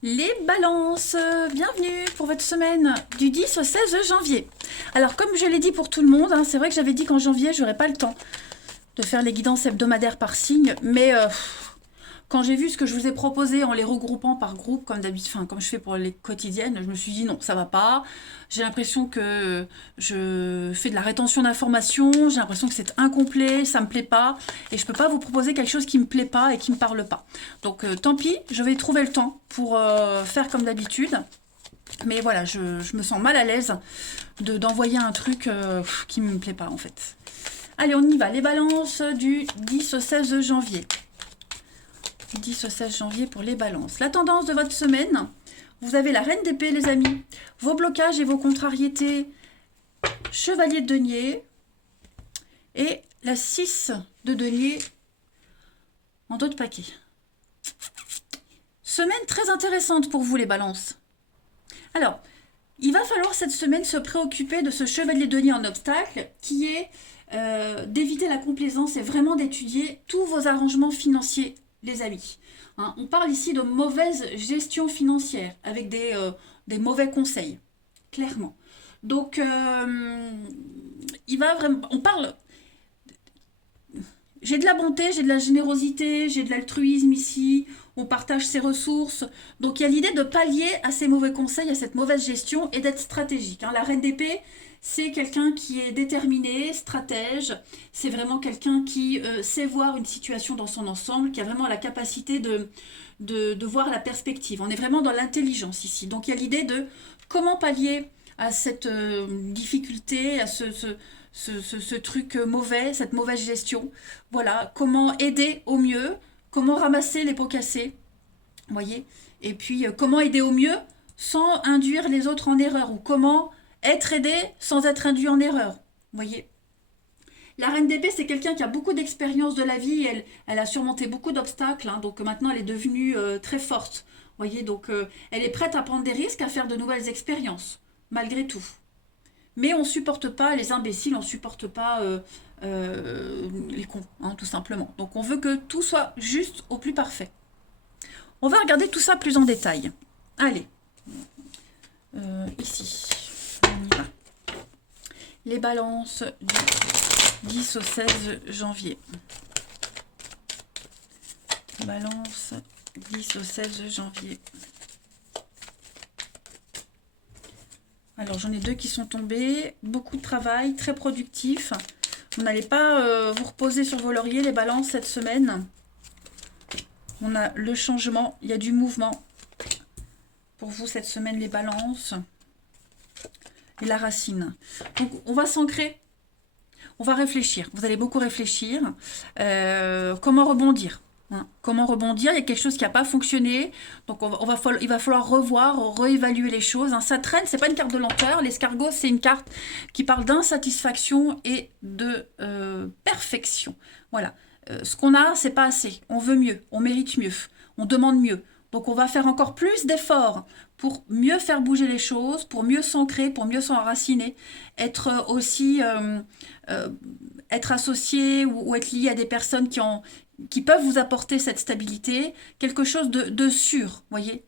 Les balances, bienvenue pour votre semaine du 10 au 16 janvier. Alors comme je l'ai dit pour tout le monde, hein, c'est vrai que j'avais dit qu'en janvier, j'aurais pas le temps de faire les guidances hebdomadaires par signe, mais quand j'ai vu ce que je vous ai proposé en les regroupant par groupe, comme d'habitude, enfin, comme je fais pour les quotidiennes, je me suis dit non, ça va pas. J'ai l'impression que je fais de la rétention d'informations, j'ai l'impression que c'est incomplet, ça me plaît pas, et je peux pas vous proposer quelque chose qui me plaît pas et qui me parle pas. Donc tant pis, je vais trouver le temps pour faire comme d'habitude. Mais voilà, je me sens mal à l'aise d'envoyer un truc qui me plaît pas en fait. Allez, on y va. Les balances du 10 au 16 janvier. 10 au 16 janvier pour les balances. La tendance de votre semaine, vous avez la reine d'épée, les amis. Vos blocages et vos contrariétés, chevalier de denier. Et la 6 de denier en dos de paquet. Semaine très intéressante pour vous, les balances. Alors, il va falloir cette semaine se préoccuper de ce chevalier de denier en obstacle qui est d'éviter la complaisance et vraiment d'étudier tous vos arrangements financiers, les amis. Hein, on parle ici de mauvaise gestion financière avec des mauvais conseils, clairement. Donc, il va vraiment. On parle. J'ai de la bonté, j'ai de la générosité, j'ai de l'altruisme ici, on partage ses ressources. Donc il y a l'idée de pallier à ces mauvais conseils, à cette mauvaise gestion et d'être stratégique. Hein. La reine d'épée, c'est quelqu'un qui est déterminé, stratège, c'est vraiment quelqu'un qui sait voir une situation dans son ensemble, qui a vraiment la capacité de voir la perspective. On est vraiment dans l'intelligence ici. Donc il y a l'idée de comment pallier à cette difficulté, à ce truc mauvais, cette mauvaise gestion. Voilà, comment aider au mieux, comment ramasser les pots cassés, vous voyez. Et puis, comment aider au mieux sans induire les autres en erreur, ou comment être aidé sans être induit en erreur, vous voyez. La reine d'épée, c'est quelqu'un qui a beaucoup d'expérience de la vie, elle a surmonté beaucoup d'obstacles, hein, donc maintenant elle est devenue très forte, vous voyez, donc elle est prête à prendre des risques, à faire de nouvelles expériences, malgré tout. Mais on ne supporte pas les imbéciles, on ne supporte pas les cons, hein, tout simplement. Donc on veut que tout soit juste au plus parfait. On va regarder tout ça plus en détail. Allez, ici, on y va. Les balances du 10 au 16 janvier. Balance 10 au 16 janvier. Alors j'en ai deux qui sont tombés, beaucoup de travail, très productif. Vous n'allez pas vous reposer sur vos lauriers, les balances, cette semaine. On a le changement, il y a du mouvement pour vous cette semaine, les balances. Et la racine. Donc on va s'ancrer, on va réfléchir. Vous allez beaucoup réfléchir. Comment rebondir, hein. Comment rebondir? Il y a quelque chose qui n'a pas fonctionné, donc il va falloir revoir, réévaluer les choses. Hein. Ça traîne, c'est pas une carte de lenteur. L'escargot, c'est une carte qui parle d'insatisfaction et de perfection. Voilà. Ce qu'on a, c'est pas assez. On veut mieux, on mérite mieux, on demande mieux. Donc on va faire encore plus d'efforts pour mieux faire bouger les choses, pour mieux s'ancrer, pour mieux s'enraciner, être aussi être associé ou être lié à des personnes qui peuvent vous apporter cette stabilité, quelque chose de sûr, voyez,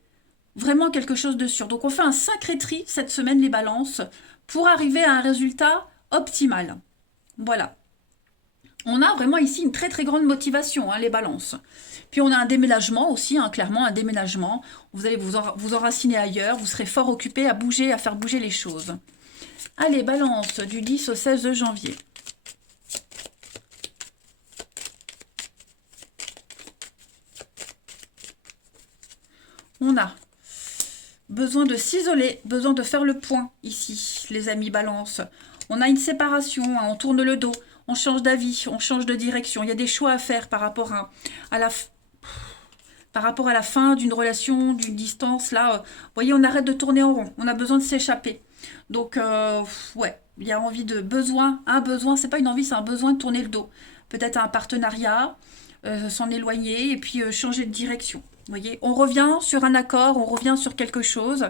vraiment quelque chose de sûr. Donc on fait un sacré tri cette semaine, les balances, pour arriver à un résultat optimal. Voilà. On a vraiment ici une très très grande motivation, hein, les balances. Puis on a un déménagement aussi, hein, clairement un déménagement. Vous allez vous enraciner ailleurs, vous serez fort occupé à bouger, à faire bouger les choses. Allez, balance du 10 au 16 janvier. On a besoin de s'isoler, besoin de faire le point ici, les amis balance. On a une séparation, hein, on tourne le dos, on change d'avis, on change de direction. Il y a des choix à faire par rapport par rapport à la fin d'une relation, d'une distance. Là, vous voyez, on arrête de tourner en rond. On a besoin de s'échapper. Donc, ouais, il y a envie de besoin, un besoin, c'est pas une envie, c'est un besoin de tourner le dos. Peut-être à un partenariat, s'en éloigner et puis changer de direction. Vous voyez, on revient sur un accord, on revient sur quelque chose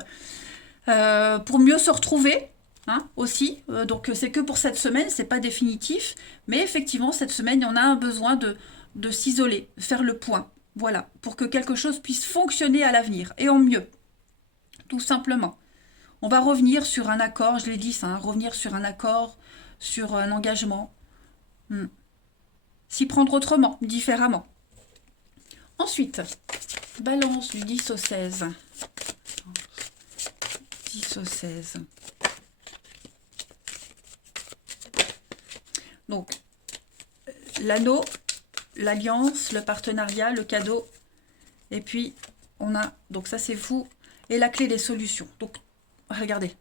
pour mieux se retrouver. Hein, aussi, donc c'est que pour cette semaine, c'est pas définitif, mais effectivement cette semaine on a un besoin de s'isoler, de faire le point. Voilà, pour que quelque chose puisse fonctionner à l'avenir, et en mieux, tout simplement. On va revenir sur un accord, je l'ai dit ça, hein, revenir sur un accord, sur un engagement. Hmm. S'y prendre autrement, différemment. Ensuite, balance du 10 au 16. 10 au 16. Donc, l'anneau, l'alliance, le partenariat, le cadeau. Et puis, on a, donc ça c'est fou, et la clé des solutions. Donc, regardez,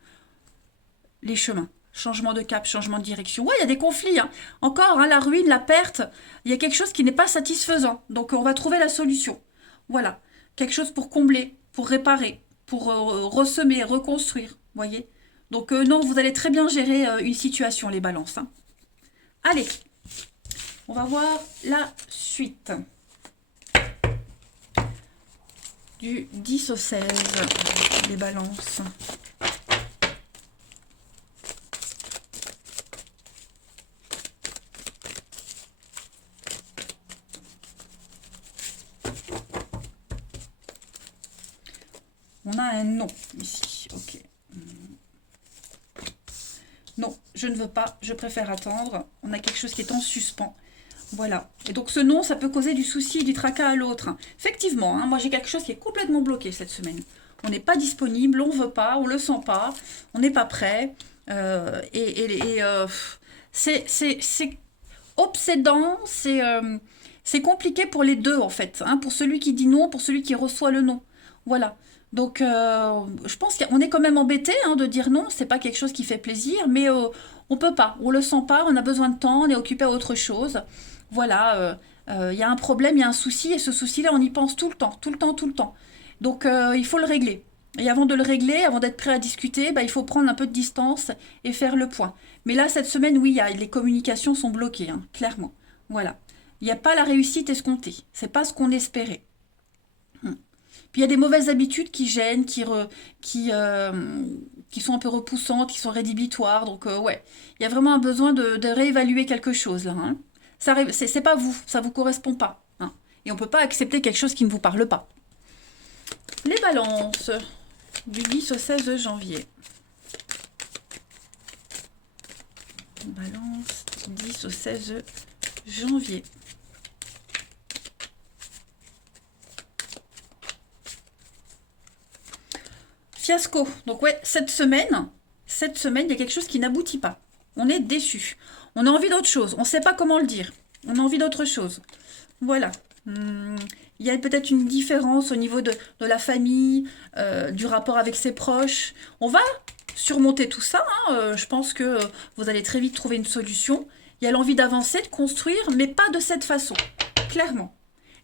les chemins. Changement de cap, changement de direction. Ouais, il y a des conflits. Hein. Encore, hein, la ruine, la perte, il y a quelque chose qui n'est pas satisfaisant. Donc, on va trouver la solution. Voilà. Quelque chose pour combler, pour réparer, pour ressemer, reconstruire. Voyez. Donc, non, vous allez très bien gérer une situation, les balances. Hein. Allez, on va voir la suite. Du 10 au 16, les balances. On a un non ici, ok. Non, je ne veux pas, je préfère attendre. On a quelque chose qui est en suspens. Voilà. Et donc ce non, ça peut causer du souci et du tracas à l'autre. Effectivement, hein, moi j'ai quelque chose qui est complètement bloqué cette semaine. On n'est pas disponible, on ne veut pas, on ne le sent pas, on n'est pas prêt. C'est obsédant, c'est compliqué pour les deux en fait. Hein, pour celui qui dit non, pour celui qui reçoit le non. Voilà. Donc, je pense qu'on est quand même embêté hein, de dire non, c'est pas quelque chose qui fait plaisir, mais on peut pas, on le sent pas, on a besoin de temps, on est occupé à autre chose. Voilà, y a un problème, il y a un souci, et ce souci-là, on y pense tout le temps, tout le temps, tout le temps. Donc, il faut le régler. Et avant de le régler, avant d'être prêt à discuter, bah, il faut prendre un peu de distance et faire le point. Mais là, cette semaine, oui, les communications sont bloquées, hein, clairement. Voilà. Il n'y a pas la réussite escomptée. C'est pas ce qu'on espérait. Puis il y a des mauvaises habitudes qui gênent, qui sont un peu repoussantes, qui sont rédhibitoires. Donc ouais, il y a vraiment un besoin de réévaluer quelque chose là. Hein. C'est pas vous, ça vous correspond pas. Hein. Et on peut pas accepter quelque chose qui ne vous parle pas. Les balances du 10 au 16 janvier. Balance 10 au 16 janvier. Fiasco. Donc ouais, cette semaine, il y a quelque chose qui n'aboutit pas. On est déçu. On a envie d'autre chose. On ne sait pas comment le dire. On a envie d'autre chose. Voilà. Il y a peut-être une différence au niveau de la famille, du rapport avec ses proches. On va surmonter tout ça. Hein. Je pense que vous allez très vite trouver une solution. Il y a l'envie d'avancer, de construire, mais pas de cette façon. Clairement.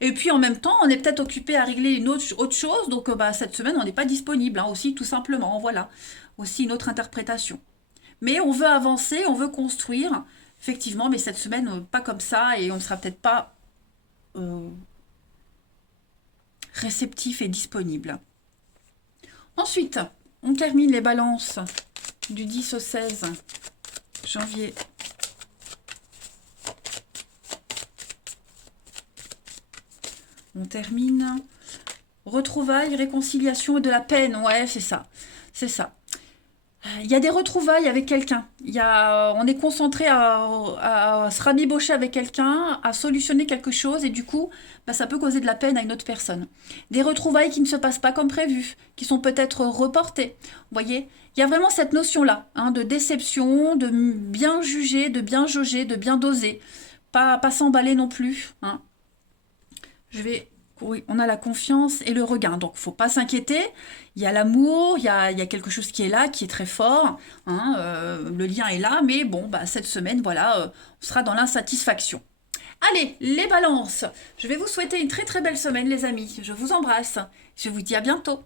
Et puis en même temps, on est peut-être occupé à régler une autre chose, donc bah, cette semaine, on n'est pas disponible, hein, aussi tout simplement, voilà. Aussi une autre interprétation. Mais on veut avancer, on veut construire, effectivement, mais cette semaine, pas comme ça, et on ne sera peut-être pas réceptif et disponible. Ensuite, on termine les balances du 10 au 16 janvier. On termine. Retrouvailles, réconciliation et de la peine. Ouais, c'est ça. C'est ça. Il y a des retrouvailles avec quelqu'un. On est concentré à se rabibocher avec quelqu'un, à solutionner quelque chose, et du coup, bah, ça peut causer de la peine à une autre personne. Des retrouvailles qui ne se passent pas comme prévu, qui sont peut-être reportées. Vous voyez, il y a vraiment cette notion-là, hein, de déception, de bien juger, de bien jauger, de bien doser. Pas s'emballer non plus. Hein. Oui, on a la confiance et le regain. Donc, il ne faut pas s'inquiéter. Il y a l'amour, il y a quelque chose qui est là, qui est très fort. Hein, le lien est là, mais bon, bah, cette semaine, voilà, on sera dans l'insatisfaction. Allez, les balances. Je vais vous souhaiter une très très belle semaine, les amis. Je vous embrasse. Je vous dis à bientôt.